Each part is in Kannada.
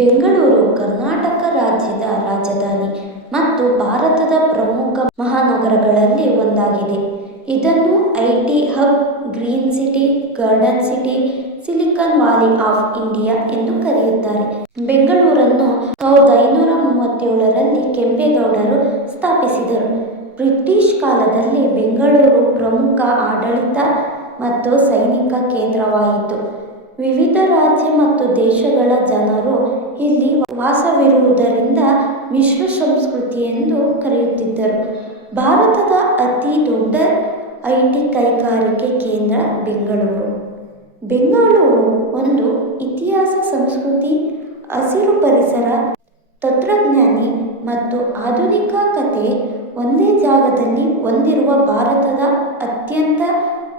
ಬೆಂಗಳೂರು ಕರ್ನಾಟಕ ರಾಜ್ಯದ ರಾಜಧಾನಿ ಮತ್ತು ಭಾರತದ ಪ್ರಮುಖ ಮಹಾನಗರಗಳಲ್ಲಿ ಒಂದಾಗಿದೆ. ಇದನ್ನು IT hub, green city, garden city, silicon valley of India ಎಂದು ಕರೆಯುತ್ತಾರೆ. ಬೆಂಗಳೂರನ್ನು 1537ರಲ್ಲಿ ಕೆಂಪೇಗೌಡರು ಸ್ಥಾಪಿಸಿದರು. ಬ್ರಿಟಿಷ್ ಕಾಲದಲ್ಲಿ ಬೆಂಗಳೂರು ಪ್ರಮುಖ ಆಡಳಿತ ಮತ್ತು ಸೈನಿಕ ಕೇಂದ್ರವಾಯಿತು. ವಿವಿಧ ರಾಜ್ಯ ಮತ್ತು ದೇಶಗಳ ಜನರು ಇಲ್ಲಿ ವಾಸವಿರುವುದರಿಂದ ಮಿಶ್ರ ಸಂಸ್ಕೃತಿ ಎಂದು ಕರೆಯುತ್ತಿದ್ದರು. ಭಾರತದ ಅತಿ ದೊಡ್ಡ ಐಟಿ ಕೈಗಾರಿಕೆ ಕೇಂದ್ರ ಬೆಂಗಳೂರು. ಬೆಂಗಳೂರು ಒಂದು ಇತಿಹಾಸ, ಸಂಸ್ಕೃತಿ, ಹಸಿರು ಪರಿಸರ, ತಂತ್ರಜ್ಞಾನ ಮತ್ತು ಆಧುನಿಕತೆ ಒಂದೇ ಜಾಗದಲ್ಲಿ ಹೊಂದಿರುವ ಭಾರತದ ಅತ್ಯಂತ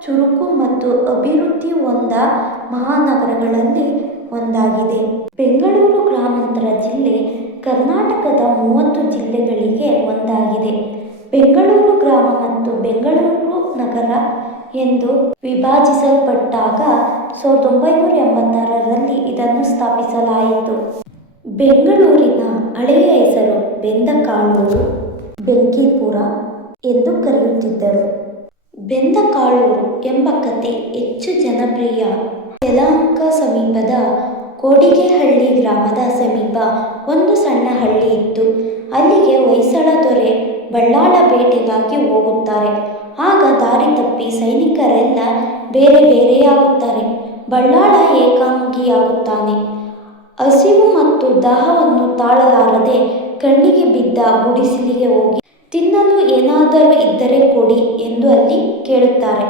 ಚುರುಕು ಮತ್ತು ಅಭಿವೃದ್ಧಿ ಹೊಂದ ಮಹಾನಗರಗಳಲ್ಲಿ ಒಂದಾಗಿದೆ. ಬೆಂಗಳೂರು ಗ್ರಾಮಾಂತರ ಜಿಲ್ಲೆ ಕರ್ನಾಟಕದ 30 ಜಿಲ್ಲೆಗಳಿಗೆ ಒಂದಾಗಿದೆ. ಬೆಂಗಳೂರು ಗ್ರಾಮ ಮತ್ತು ಬೆಂಗಳೂರು ನಗರ ಎಂದು ವಿಭಜಿಸಲ್ಪಟ್ಟಾಗ 1986ರಲ್ಲಿ ಇದನ್ನು ಸ್ಥಾಪಿಸಲಾಯಿತು. ಬೆಂಗಳೂರಿನ ಹಳೆಯ ಹೆಸರು ಬೆಂದಕಾಳೂರು, ಬೆಂಕಿಪುರ ಎಂದು ಕರೆಯುತ್ತಿದ್ದರು. ಬೆಂದಕಾಳೂರು ಎಂಬ ಕತೆ ಹೆಚ್ಚು ಜನಪ್ರಿಯ. ಯಲಹಂಕ ಸಮೀಪದ ಕೋಡಿಗೆಹಳ್ಳಿ ಗ್ರಾಮದ ಸಮೀಪ ಒಂದು ಸಣ್ಣ ಹಳ್ಳಿ ಇತ್ತು. ಅಲ್ಲಿಗೆ ಹೊಯ್ಸಳ ದೊರೆ ಬಲ್ಲಾಳ ಬೇಟೆಗಾಗಿ ಹೋಗುತ್ತಾರೆ. ಆಗ ದಾರಿ ತಪ್ಪಿ ಸೈನಿಕರೆಲ್ಲ ಬೇರೆ ಬೇರೆಯಾಗುತ್ತಾರೆ. ಬಲ್ಲಾಳ ಏಕಾಂಗಿಯಾಗುತ್ತಾನೆ. ಹಸಿವು ಮತ್ತು ದಾಹವನ್ನು ತಾಳಲಾರದೆ ಕಣ್ಣಿಗೆ ಬಿದ್ದ ಗುಡಿಸಲಿಗೆ ಹೋಗಿ ತಿನ್ನಲು ಏನಾದರೂ ಇದ್ದರೆ ಕೊಡಿ ಎಂದು ಅಲ್ಲಿ ಕೇಳುತ್ತಾರೆ.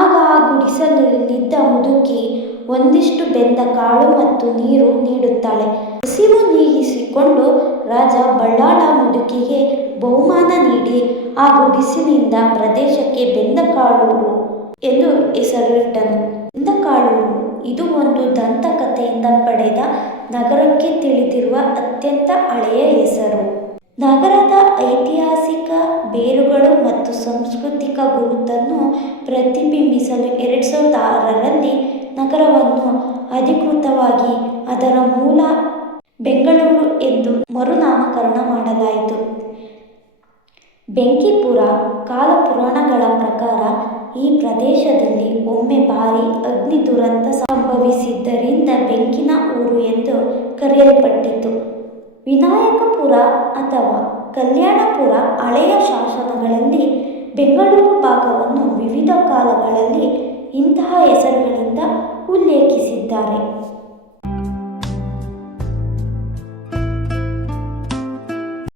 ಆಗ ಆ ಗುಡಿಸಲಲ್ಲಿದ್ದ ಮುದುಕಿ ಒಂದಿಷ್ಟು ಬೆಂದ ಕಾಳು ಮತ್ತು ನೀರು ನೀಡುತ್ತಾಳೆ. ಹಸಿವು ನೀಗಿಸಿಕೊಂಡು ರಾಜ ಬಲ್ಲಾಳ ಮುದುಕಿಗೆ ಬಹುಮಾನ ನೀಡಿ ಆ ಗುಡಿಸಲಿನ ಪ್ರದೇಶಕ್ಕೆ ಬೆಂದಕಾಳೂರು ಎಂದು ಹೆಸರಿಟ್ಟನು. ಬೆಂದಕಾಳೂರು ಇದು ಒಂದು ದಂತಕಥೆಯಿಂದ ಪಡೆದ ನಗರಕ್ಕೆ ತಿಳಿದಿರುವ ಅತ್ಯಂತ ಹಳೆಯ ಹೆಸರು. ನಗರದ ಐತಿಹಾಸಿಕ ಬೇರುಗಳು ಮತ್ತು ಸಾಂಸ್ಕೃತಿಕ ಗುರುತನ್ನು ಪ್ರತಿಬಿಂಬಿಸಲು 2006ರಲ್ಲಿ ನಗರವನ್ನು ಅಧಿಕೃತವಾಗಿ ಅದರ ಮೂಲ ಬೆಂಗಳೂರು ಎಂದು ಮರುನಾಮಕರಣ ಮಾಡಲಾಯಿತು. ಬೆಂಕಿಪುರ ಕಾಲಪುರಾಣಗಳ ಪ್ರಕಾರ ಈ ಪ್ರದೇಶದಲ್ಲಿ ಒಮ್ಮೆ ಭಾರೀ ಅಗ್ನಿ ದುರಂತ ಸಂಭವಿಸಿದ್ದರಿಂದ ಬೆಂಕಿನ ಊರು ಎಂದು ಕರೆಯಲ್ಪಟ್ಟಿತು. ವಿನಾಯಕಪುರ ಅಥವಾ ಕಲ್ಯಾಣಪುರ ಹಳೆಯ ಶಾಸನಗಳಲ್ಲಿ ಬೆಂಗಳೂರು ಭಾಗವನ್ನು ವಿವಿಧ ಕಾಲಗಳಲ್ಲಿ ಇಂತಹ ಹೆಸರುಗಳಿಂದ ಉಲ್ಲೇಖಿಸಿದ್ದಾರೆ.